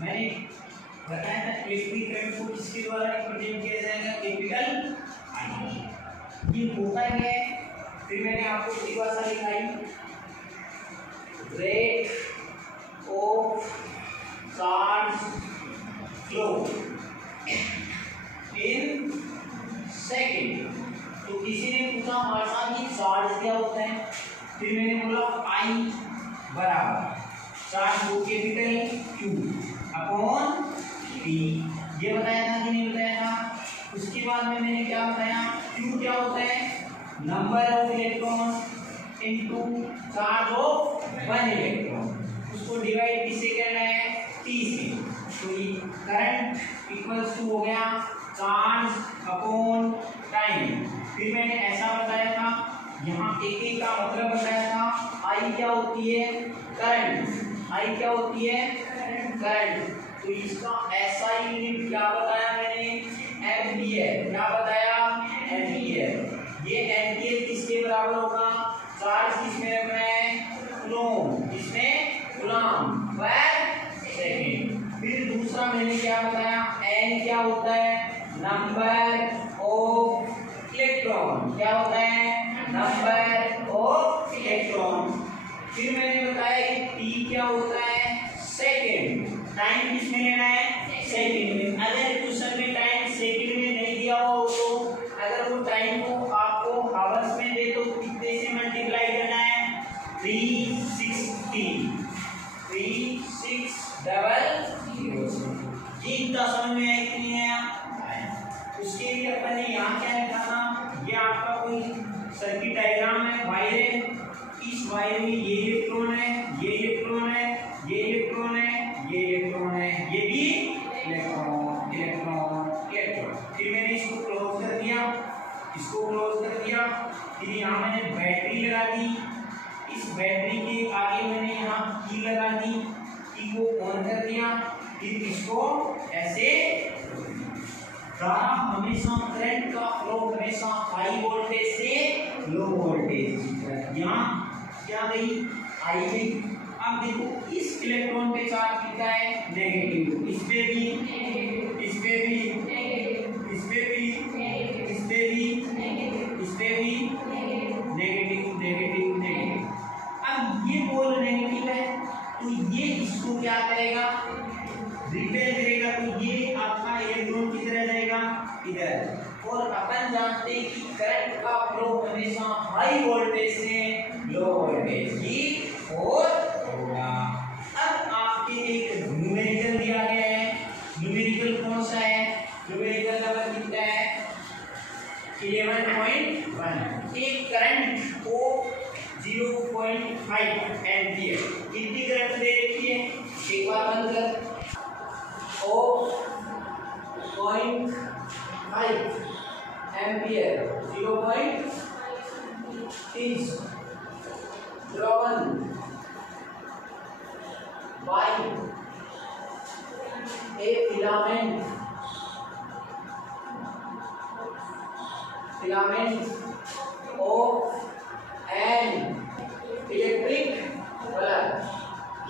मैंने बताया था इलेक्ट्रिक करंट को किसके द्वारा रिप्रेजेंट किया जाएगा, कैपिटल आई। ये होता है, फिर मैंने आपको परिभाषा लिखाई, rate of charge flow in second. तो किसी ने पूछा हमारे साथ कि चार्ज क्या होता है, फिर मैंने बोला आई बराबर चार्ज को कैपिटल क्यू अपॉन टी। ये बताया था कि नहीं बताया था। उसके बाद में मैंने क्या बताया, क्यू क्या होता है, number of electron into charge of one electron, उसको डिवाइड किससे करना है, टी से। तो ये करंट इक्वल्स टू हो गया चार्ज अपॉन टाइम। फिर मैंने ऐसा बताया था, यहाँ एक एक का मतलब बताया था, आई क्या होती है, करंट, आई क्या होती है, करंट। तो इसका ऐसा यूनिट क्या बताया मैंने, एम्पियर। क्या बताया, एम्पियर। ये एम्पियर किसके बराबर होगा, चार्ज किसमें रखना है, कूलॉम, किसमें, कूलॉम पर सेकंड। फिर दूसरा मैंने क्या बताया, एन क्या होता है, नंबर ऑफ इलेक्ट्रॉन। क्या होता है, नंबर ऑफ इलेक्ट्रॉन। फिर मैंने बताया कि टी क्या होता है, सेकंड। टाइम किसमें लेना है, सेकंड में। अगर क्वेश्चन में टाइम सेकंड में नहीं दिया हो, तो अगर वो टाइम को आपको हावर्स में दे तो कितने से मल्टीप्लाई करना है, 360, 3600। ये इतना समझ में आया कि नहीं आया। उसके लिए अपन ने यहाँ क्या लिखा था, ये आपका कोई सर्किट डायग्राम है, वायर है, इस वायर में ये इलेक्ट्रॉन है, ये इलेक्ट्रॉन है, ये इलेक्ट्रॉन है, ये इलेक्ट्रॉन है, ये भी इलेक्ट्रॉन, इलेक्ट्रॉन, इलेक्ट्रॉन। फिर मैंने इसको क्लोज कर दिया, इसको क्लोज कर दिया। फिर यहाँ मैंने बैटरी लगा दी, इस बैटरी के आगे मैंने यहाँ की लगा दी, की को ऑन कर दिया। फिर इसको ऐसे हमेशा करंट का फ्लो हमेशा हाई वोल्टेज से लो वोल्टेज, यहाँ क्या गई, आई गई। अब देखो इस इलेक्ट्रॉन पे चार्ज कितना है, नेगेटिव, इस पे भी, इस पे भी, इस पे भी, इस पे भी, इस पे भी नेगेटिव, नेगेटिव, नेगेटिव। अब ये पोल नेगेटिव है, तो ये इसको क्या करेगा, रिपेल करेगा। तो ये आपका इलेक्ट्रॉन किधर जाएगा, इधर। और अपन जानते हैं कि करंट का फ्लो हमेशा हाई वोल्टेज से लो वोल्टेज की ओर होगा। अब आपके एक न्यूमेरिकल दिया गया है, न्यूमेरिकल कौन सा है, न्यूमेरिकल नंबर कितना है, 11.1। एक करंट को 0.5 एम्पियर कितनी करंट दे रखी है, एक बार बंद कर, 0.5 ampere, 0.30 drawn by a filament of an electric bulb।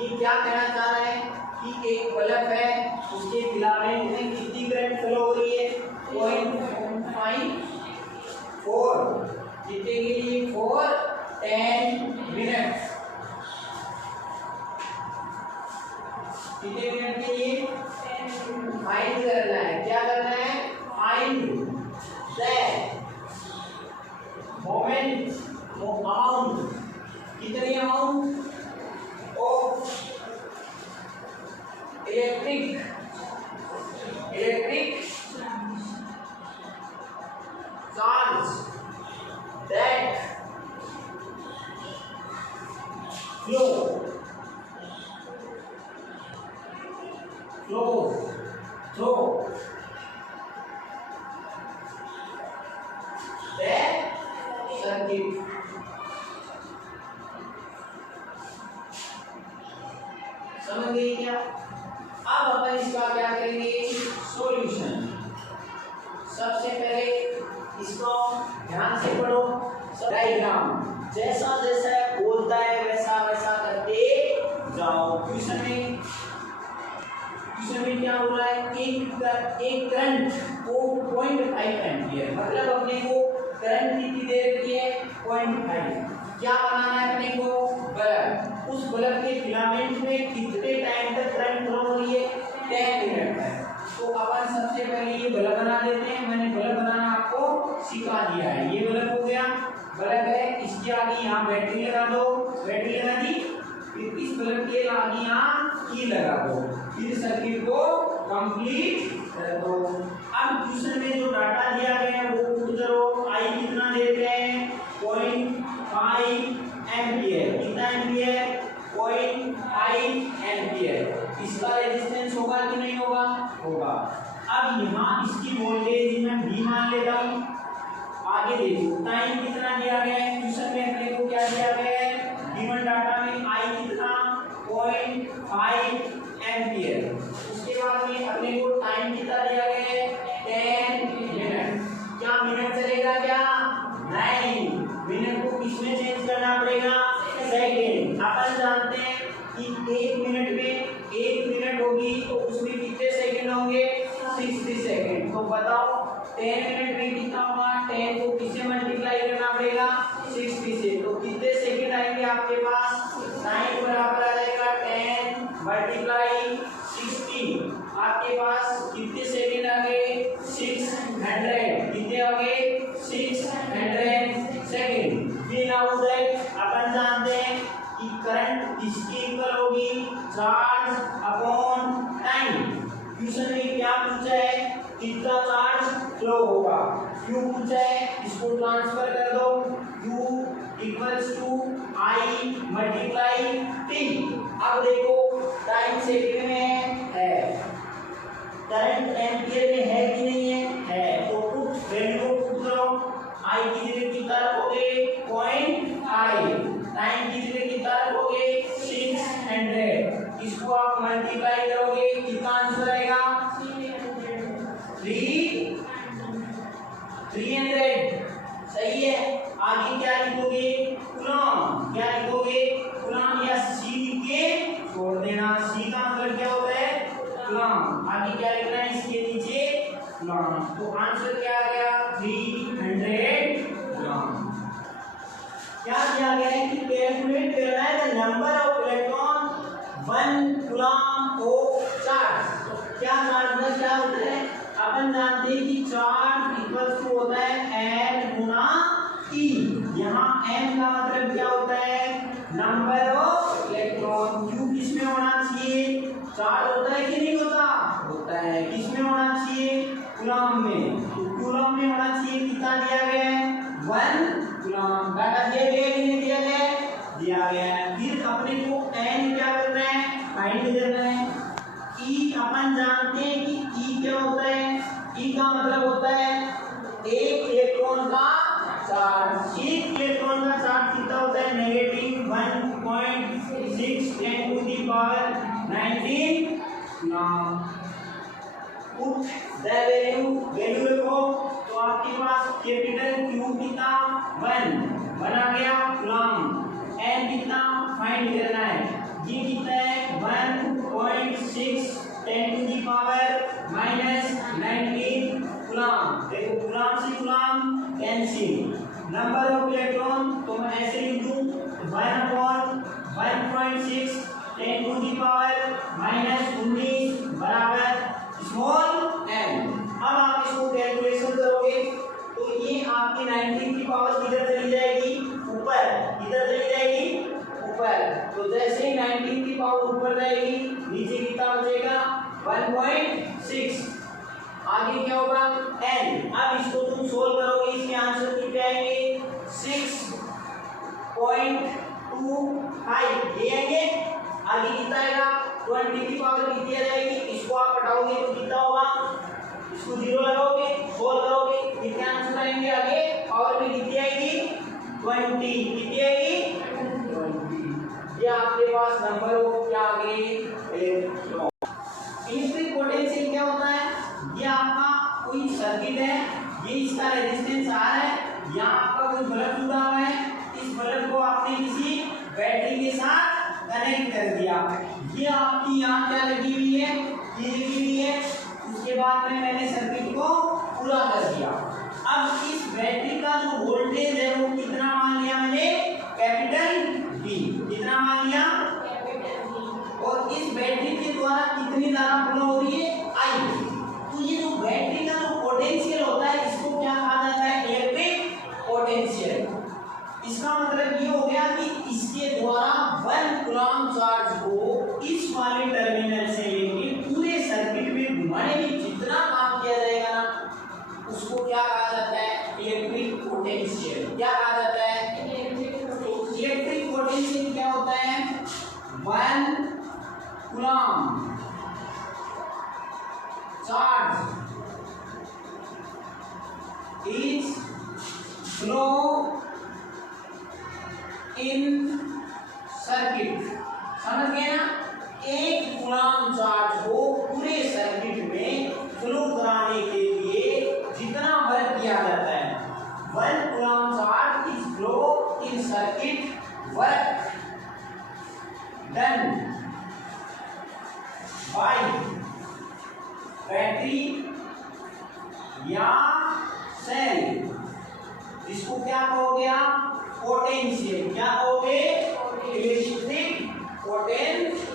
ये क्या कहना चाह रहा है कि एक बल्ब है, उसके फिलामेंट में कितनी करंट फ्लो हो रही है, 0.54, कितने के लिए, 10 मिनट, कितने मिनट के लिए, फाइंड करना है। क्या करना है, फाइंड द मोमेंट अमाउंट, कितनी amount of electric charge that flows through the circuit। समझ गए क्या। अब अपन इसका क्या करेंगे, सॉल्यूशन। सबसे पहले इसको ध्यान से पढ़ो, डायग्राम जैसा जैसा बोलता है वैसा वैसा करके जाओ। क्वेश्चन क्या हो रहा है, एक करंट को 0.5 एम्पियर, मतलब अपने को करंट कितनी दे रखी है 0.5। क्या बनाना है अपने को, बल्ब। उस बल्ब के फिलामेंट में कितने टाइम तक करंट फ्लो हो रही है, 10 मिनट तक। तो अपन सबसे पहले ये बल्ब बना देते हैं। मैंने बल्ब बनाना आपको सिखा दिया है। ये बल्ब हो गया, बल्ब है, इसके आगे यहाँ बैटरी लगा दो, बैटरी लगा दी, फिर इस बल्ब के आगे यहाँ की लगा दो, फिर सर्किट को कंप्लीट कर दो। अब क्वेश्चन में जो डाटा दिया गया है वो पुट करो। आई कितना देते हैं, 0.5 एम्पियर। कितना एम्पियर, 0.5 एम्पियर। इसका रेजिस्टेंस होगा कि नहीं होगा, होगा। अब यहाँ इसकी वोल्टेज मैं V मान लेता हूँ। आगे देखो टाइम कितना दिया गया है, क्वेश्चन में अपने को क्या दिया गया है, गिवन डाटा में आई कितना 0.5 एम्पियर। उसके बाद में अपने को टाइम कितना दिया गया है 10 मिनट। क्या मिनट चलेगा क्या, नहीं, मिनट को किसमें चेंज करना पड़ेगा, सेकंड। अपन जानते हैं कि एक मिनट में 1 मिनट होगी तो उसमें कितने सेकंड होंगे, 60 सेकंड। तो बताओ 10 मिनट में कितना होगा, 10 को किससे मल्टीप्लाई करना पड़ेगा, 60 से। तो कितने सेकंड आएंगे आपके पास, टाइम बराबर आ जाएगा 10 मल्टीप्लाई 60। आपके पास कितने सेकंड आ गए, 600। कितने आ गए, 600 सेकंड। ये ना हो जाए, अपन जानते हैं कि करंट किसकी इक्वल होगी, चार्ज अपॉन टाइम। क्वेश्चन में क्या पूछा है, कितना चार्ज फ्लो होगा, Q पूछा है, इसको ट्रांसफर कर दो, Q equals to I multiply T। अब देखो टाइम सेकंड में है, करंट एम्पियर में है कि नहीं है, तो पुट वैल्यू को पुट करो। I की जगह कितना रखोगे 0.5, टाइम की जगह कितना रखोगे 600। इसको आप मल्टीप्लाई करोगे, कितना आंसर आएगा 300। सही है। आगे क्या लिखोगे, कूलम। क्या लिखोगे, कूलम, या C के छोड़ देना, C का मतलब क्या होता है, कूलम। आगे क्या लिखना है, इसके नीचे कूलम। तो आंसर क्या आ गया 300 कूलम। क्या दिया गया है कि कैलकुलेट करना है the number of electron 1 coulomb of charge. तो क्या चार्ज में क्या होता है, अपन जानते हैं कि चार्ज इक्वल्स टू होता है m गुना E। यहाँ m का मतलब क्या होता है, नंबर ऑफ इलेक्ट्रॉन। Q किसमें होना चाहिए, चार्ज होता है कि नहीं होता, होता है। किसमें होना चाहिए, कूलम में। तो कूलम में होना चाहिए, कितना दिया गया है 1 कूलम। डाटा दिया गया कि नहीं दिया गया, दिया गया है। फिर अपने को n क्या करना है, फाइंड करना है। E अपन जानते हैं कि E क्या होता है, E का मतलब होता है एक इलेक्ट्रॉन का चार्ज। एक इलेक्ट्रॉन का चार्ज कितना होता है, negative 1.6 10 to the power 19 coulomb. Put the value रखो, तो आपके पास कैपिटल Q कितना 1 बना गया कूलम। n कितना फाइंड करना है, ये कितना है 1.6 10 टू द पावर -19 कूलम। देखो कूलम से coulomb cancel. Number of electron तो मैं ऐसे लिख दूं 1/1.6 10 टू द पावर -19 बराबर स्मॉल m। अब आप इसको कैलकुलेशन करोगे तो ये आपकी 19 की पावर किधर चली जाएगी, ऊपर। किधर चली जाएगी, ऊपर। तो जैसे ही 19 की पावर ऊपर जाएगी, नीचे कितना बचेगा 1.6। आगे क्या होगा n। अब इसको तुम सोल्व करोगे, इसके आंसर कितने आएंगे 6.25 ये आएंगे। आगे कितना आएगा 20 की पावर कितनी आ जाएगी, इसको आप हटाओगे तो कितना होगा, इसको 0 लगाओगे, सोल्व करोगे, कितने आंसर आएंगे आगे, पावर में कितनी आएगी 20। कितनी आएगी 20। ये आपके पास नंबर हो क्या आगे इलेक्ट्रिक पोटेंशियल क्या होता है, ये आपका कोई सर्किट है, ये इसका रेजिस्टेंस R है, यहाँ आपका कोई बल्ब जुड़ा हुआ है, इस बल्ब को आपने किसी बैटरी के साथ कनेक्ट कर दिया। ये आपकी यहाँ क्या लगी हुई है, ये लिखी हुई है। उसके बाद में मैंने सर्किट को पूरा कर दिया। अब इस बैटरी का जो वोल्टेज है वो कितना मान लिया मैंने, कैपिटल डी। कितना मान लिया, और इस बैटरी के द्वारा कितनी धारा फ्लो हो रही है, आई। तो ये जो बैटरी का जो पोटेंशियल होता है इसको क्या कहा जाता है, इलेक्ट्रिक पोटेंशियल। इसका मतलब ये हो गया कि इसके द्वारा 1 कूलम्ब चार्ज को इस वाले टर्मिनल से लेके पूरे सर्किट में घुमाने में जितना काम किया जाएगा ना उसको क्या कहा जाता है, इलेक्ट्रिक पोटेंशियल। क्या कहा जाता है, इलेक्ट्रिक पोटेंशियल क्या होता है, 1 coulomb charge is flow in circuit. समझ गए ना, 1 कूलम्ब चार्ज को पूरे सर्किट में फ्लो कराने के लिए जितना वर्क किया जाता है, 1 coulomb charge is flow in circuit, work done by battery या सेल। इसको क्या कहोगे आप, पोटेंशियल। क्या कहोगे, इलेक्ट्रिक पोटेंशियल।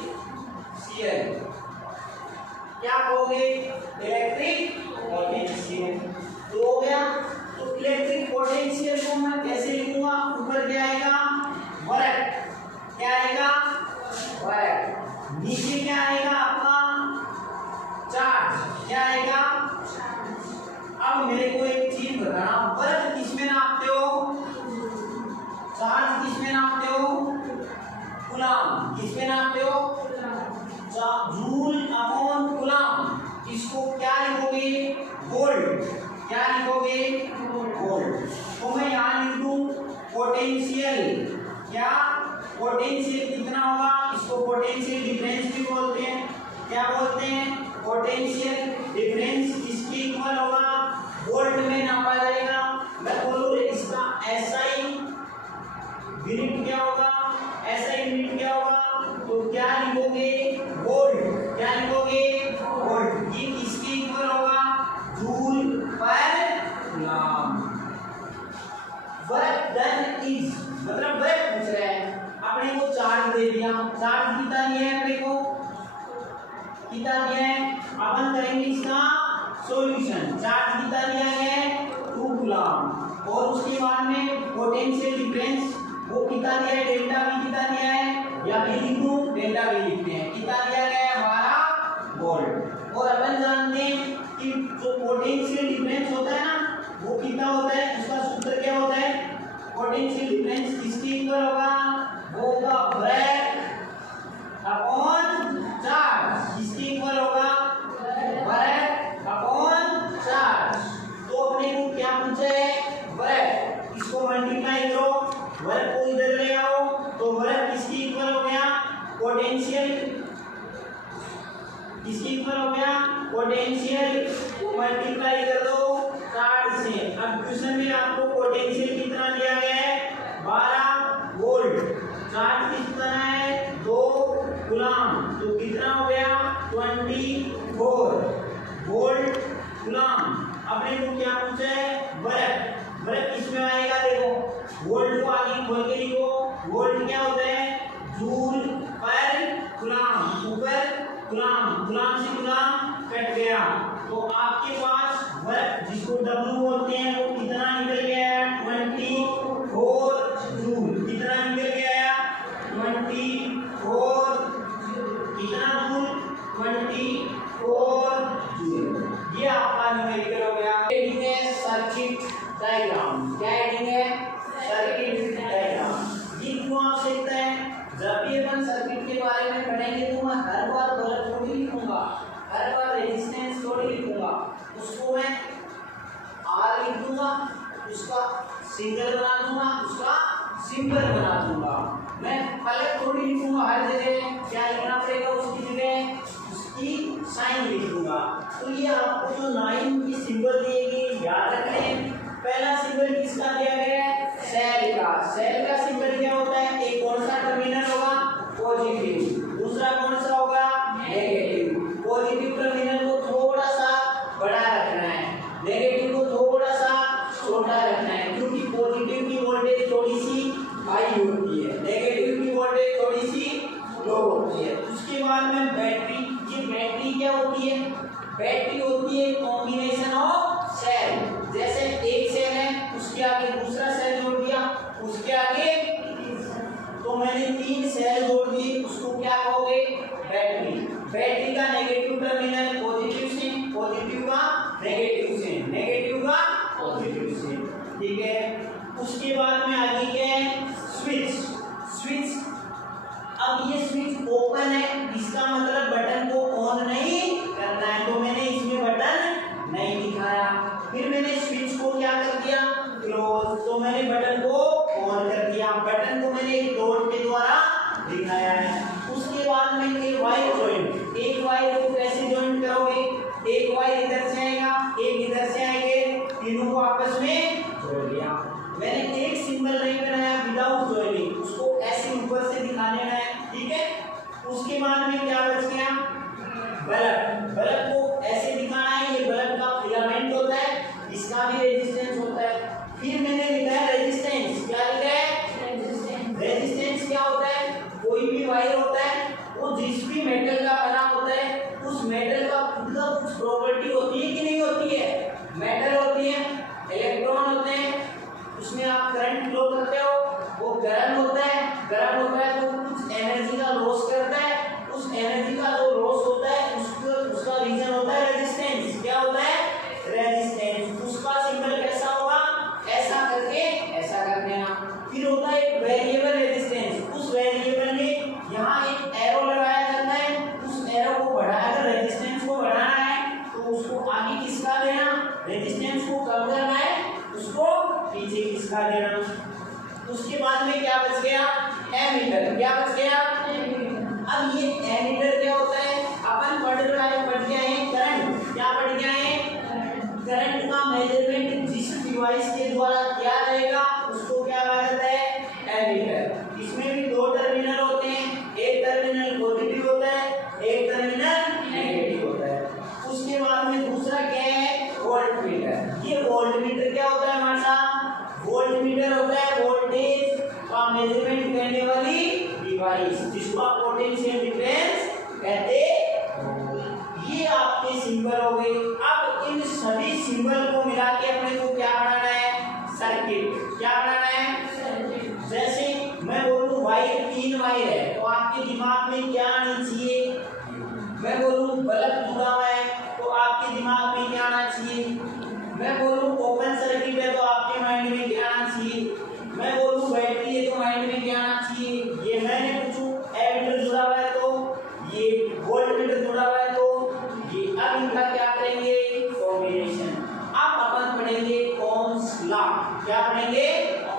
क्या कहोगे, इलेक्ट्रिक पोटेंशियल। तो हो गया। तो इलेक्ट्रिक पोटेंशियल को मैं कैसे लिखूंगा, ऊपर क्या आएगा, वर्क। क्या आएगा, वर्क। नीचे क्या आएगा आपका, चार्ज। क्या आएगा, अब मेरे को एक चीज बताना, वर्क किसमें नापते हो, चार्ज किसमें नापते हो, कूलम्ब। किसमें नापते हो, जूल अपॉन कूलम्ब। इसको क्या लिखोगे, वोल्ट। क्या लिखोगे, वोल्ट। तो मैं यहाँ लिख दूं पोटेंशियल। क्या, पोटेंशियल कितना होगा, इसको पोटेंशियल डिफरेंस भी बोलते हैं। क्या बोलते हैं, पोटेंशियल डिफरेंस। किसके इक्वल होगा, वोल्ट में नापा जाएगा। मैं बोलूँ इसका एसआई यूनिट क्या होगा, एसआई यूनिट क्या होगा, तो क्या लिखोगे, वोल्ट। क्या लिखोगे, वोल्ट। ये किसके इक्वल होगा, जूल पर कूलम्ब। वर्क डन इज, मतलब वर्क पूछ रहा है, आपने को चार्ज दे दिया। चार्ज कितना दिया है अपने को, कितना दिया है, अपन करेंगे इसका सॉल्यूशन। चार्ज कितना दिया है, 2 कूलम्ब। और उसके बाद में पोटेंशियल डिफरेंस वो कितना दिया है, डेल्टा वी कितना दिया है, या भी लिखूं, डेल्टा वी लिखते हैं। कितना दिया गया है हमारा, वोल्ट। और अपन जानते हैं कि जो पोटेंशियल डिफरेंस होता है ना वो कितना होता है, उसका सूत्र क्या होता है, पोटेंशियल डिफरेंस किसके इक्वल होगा, वो होगा वर्क अपॉन चार्ज। किसके इक्वल होगा, वर्क अपॉन चार्ज। तो अपने को क्या पूछा है, वर्क। इसको मल्टीप्लाई करो, वर्क को इधर ले आओ, तो वर्क किसके इक्वल हो गया, पोटेंशियल। किसके इक्वल हो गया, पोटेंशियल। मल्टीप्लाई कर दो चार्ज से। अब क्वेश्चन में आपको पोटेंशियल कितना दिया गया है, 12 वोल्ट। चार्ज कितना है, 2 कूलम्ब। तो कितना हो गया, 24 वोल्ट कूलम्ब। अपने को क्या पूछा है, वर्क। वर्क किसमें आएगा, देखो वोल्ट को आगे खोल के लिखो। वोल्ट क्या होता है, जूल पर कूलम्ब। ऊपर कूलम्ब, कूलम्ब से कूलम्ब कट गया, तो आपके पास वर्क जिसको W बोलते हैं वो कितना निकल गया है, 24 जूल। कितना निकल गया है, 24। कितना जूल, 24 जूल। ये आपका न्यूमेरिकल हो गया। हेडिंग है सर्किट डायग्राम। क्या हेडिंग है, सर्किट डायग्राम। ये क्यों आवश्यकता है, जब भी अपन सर्किट के बारे में पढ़ेंगे तो मैं हर बार वोल्ट थोड़ी लिखूंगा, हर बार रेजिस्टेंस थोड़ी लिखूंगा। उसको मैं आर लिख दूंगा, उसका सिंगल बना दूंगा, उसका सिंबल बना दूंगा। मैं अलग थोड़ी लिखूंगा हर जगह। क्या लिखना पड़ेगा उसकी जगह, उसकी साइन लिख दूंगा। तो ये आपको जो लाइन की सिंबल दिएगी याद रख लें। पहला सिंबल किसका दिया गया है, सेल का। सेल का सिंबल क्या होता है, एक कौन सा टर्मिनल होगा, पॉजिटिव। दूसरा कौन सा होगा, नेगेटिव। पॉजिटिव 3 सेल जोड़ दिए उसको क्या कहोगे? बैटरी। बैटरी का नेगेटिव टर्मिनल पॉजिटिव से, पॉजिटिव का नेगेटिव से, नेगेटिव का पॉजिटिव से, ठीक है। उसके बाद में आगे क्या है? स्विच। स्विच, अब ये स्विच ओपन है, इसका मतलब बटन को ऑन नहीं करना है, तो मैंने इसमें बटन नहीं दिखाया। फिर मैंने स्विच को क्या कर दिया? क्लोज, तो मैंने बटन को ऑन कर दिया, बटन को मैंने एक डॉट के द्वारा दिखाया है। उसके बाद में एक वायर जॉइंट, एक वायर को कैसे जॉइंट करोगे? एक वायर इधर से आएगा, एक इधर से आएंगे, तीनों को आपस में जोड़ दिया। मैंने एक सिंबल नहीं बनाया विदाउट जॉइनिंग, उसको ऐसे ऊपर से दिखा देना है, ठीक है। उसके बाद में क्या बच गया? बल्ब। बल्ब को ऐसे दिखाना है, ये बल्ब का फिलामेंट होता है, इसका भी रेजिस्टेंस होता है। फिर मैंने लिखा है रेजिस्टेंस। क्या लिखा है? रेजिस्टेंस क्या होता है? कोई भी वायर होता है वो जिस भी मेटल का बना होता है उस मेटल का खुद का कुछ प्रॉपर्टी होती है कि नहीं होती है? मेटल होती है, इलेक्ट्रॉन होते हैं, उसमें आप करंट फ्लो करते हो, वो गर्म होता है, गर्म होता है तो कुछ एनर्जी का लॉस करता है, उस एनर्जी का जो लॉस होता है उसका रीजन होता है रेजिस्टेंस। क्या होता है? रेजिस्टेंस। उसका सिंबल कैसा होगा? ऐसा करके ऐसा कर देना। फिर होता है एक वेरिएबल रेजिस्टेंस, उस वेरिएबल में यहाँ एक एरो लगाया जाता है, उस एरो को बढ़ाकर रेजिस्टेंस को बढ़ाना है तो उसको आगे खिसका देना, रेजिस्टेंस को कम करना है उसको पीछे खिसका देना। उसके बाद में क्या बच गया? एमीटर। क्या बच गया? अब ये एमीटर क्या होता है? अपन पढ़ गया है करंट। क्या पढ़ गया है? करंट का मेजरमेंट जिस डिवाइस के द्वारा किया जाएगा उसको क्या कहा जाता है? एमीटर। इसमें भी दो टर्मिनल होते हैं, एक टर्मिनल पॉजिटिव होता है, एक टर्मिनल नेगेटिव होता है। उसके बाद में दूसरा क्या है? वोल्टमीटर। ये वोल्टमीटर क्या होता है हमारे साथ? वोल्टमीटर होता है वोल्टेज का मेजरमेंट करने वाली डिवाइस, जिसको आप पोटेंशियल डिफरेंस कहते हो। ये आपके सिंबल हो गए। अब इन सभी सिंबल को मिला के अपने को क्या बनाना है? सर्किट। क्या बनाना है? सर्किट। जैसे मैं बोलूं वायर 3 वायर है तो आपके दिमाग में क्या आना चाहिए? मैं बोलूं बल्ब जुड़ा हुआ है तो आपके दिमाग में क्या आना चाहिए? मैं बोलूं ओपन सर्किट है तो आपके माइंड में क्या आना चाहिए? मैं बोलूं बैटरी है तो माइंड में क्या आना चाहिए? ये मैंने पूछूं एमीटर जुड़ा हुआ है तो ये वोल्टमीटर जुड़ा हुआ है तो ये, अब इनका क्या करेंगे? कॉम्बिनेशन। अब अपन पढ़ेंगे ओम्स लॉ। क्या पढ़ेंगे?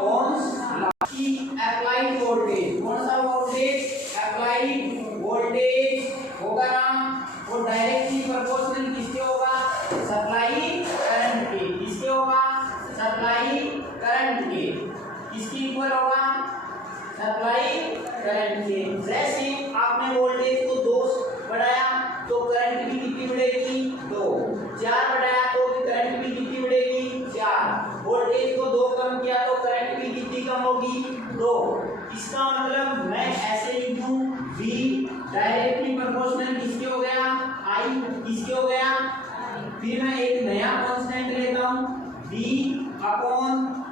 ओम्स लॉ की अप्लाइड वोल्टेज। कौन सा वोल्टेज? अप्लाइड वोल्टेज होगा ना, वो डायरेक्टली प्रोपोर्शनल किसके होगा? सप्लाई करंट के। किसके होगा? सप्लाई करंट के। किसके इक्वल होगा? सप्लाई करंट के। जैसे आपने वोल्टेज को 2 बढ़ाया तो करंट भी कितनी बढ़ेगी? 2। 4 बढ़ाया तो करंट भी कितनी बढ़ेगी? 4। वोल्टेज को 2 कम किया तो करंट भी कितनी कम होगी? 2। इसका मतलब मैं ऐसे लिख दूं V डायरेक्टली प्रोपोर्शनल किसके हो गया? I किसके हो गया? फिर मैं एक नया कांस्टेंट लेता हूं V अपॉन